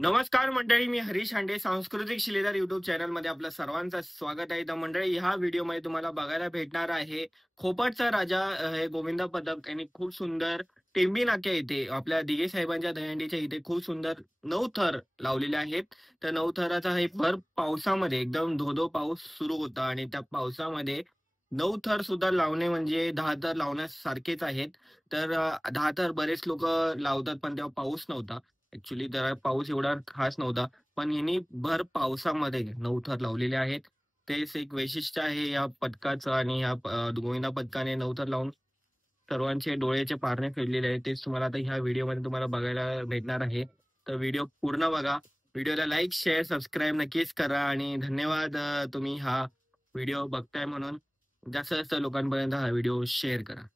नमस्कार मंडळी, मी हरीश हांडे. सांस्कृतिक शिलेदार युट्यूब चॅनल मध्ये आपलं सर्वांचं स्वागत आहे. तर मंडळी, ह्या व्हिडिओमध्ये तुम्हाला बघायला भेटणार आहे खोपटचा राजा हे गोविंद पथक यांनी खूप सुंदर टेंबी नाक्या इथे आपल्या दिघे साहेबांच्या दहीहंडीच्या इथे खूप सुंदर 9 थर लावलेले आहेत. तर 9 थराचा हे भर पावसामध्ये एकदम धो-धो पाऊस सुरू होता आणि त्या पावसामध्ये 9 थर सुद्धा लावणे म्हणजे 10 थर लावण्यासारखेच आहेत. तर 10 थर बरेच लोकं लावतात, पण तेव्हा पाऊस नव्हता. ॲक्चुअली जरा पाऊस एवढा खास नव्हता. पण ह्यांनी भर पावसामध्ये 9 थर लावलेले आहेत. तेच एक वैशिष्ट्य आहे या पदकाचं आणि ह्या गोविंदा पदकाने 9 थर लावून सर्वांचे डोळ्याचे पारणे फेडलेले आहेत. तेच तुम्हाला आता ह्या व्हिडिओमध्ये तुम्हाला बघायला भेटणार आहे. तर व्हिडिओ पूर्ण बघा. व्हिडिओला लाईक, शेअर, सबस्क्राईब नक्कीच करा आणि धन्यवाद तुम्ही हा व्हिडिओ बघताय म्हणून. जास्तीत जास्त लोकांपर्यंत हा व्हिडिओ शेअर करा.